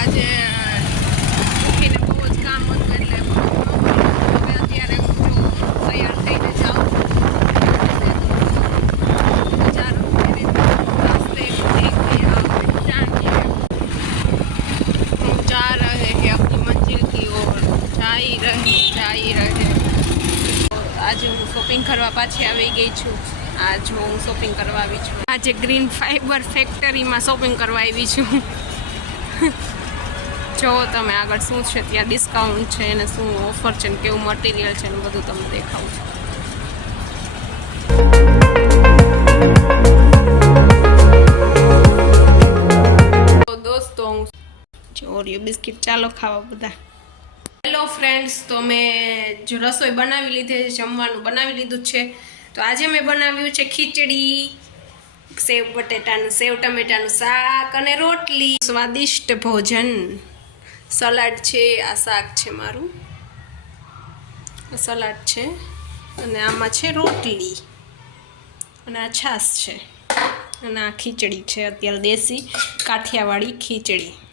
આજે ઉઠીને બહુ જ કામ હતું એટલે હવે અત્યારે હું જો તૈયાર થઈને જાઉં जा रहे हैं अपनी मंजिल की ओर जा ही रहे आज હું શોપિંગ કરવા પાછી આવી ગઈ છું આજ હું શોપિંગ કરવા આવી છું આજે ગ્રીન ફાઈબર ફેક્ટરીમાં શોપિંગ કરવા આવી છું જો તમે આગળ શું છે ત્યાં ડિસ્કાઉન્ટ છે અને શું ઓફર છે ને કેવું મટીરિયલ છે ને બધું તમને દેખાવું છું દોસ્તો ઓરિયો બિસ્કિટ ચાલો ખાવા બધા હેલો ફ્રેન્ડ્સ તો મેં જો રસોઈ બનાવી લીધી છે જમવાનું બનાવી લીધું છે તો આજે મેં બનાવ્યું છે ખીચડી સેવ બટેટાનું સેવ ટમેટાનું શાક અને રોટલી સ્વાદિષ્ટ ભોજન સલાડ છે આ શાક છે મારું સલાડ છે અને આમાં છે રોટલી અને આ છાશ છે અને આ ખીચડી છે અત્યારે દેશી કાઠિયાવાડી ખીચડી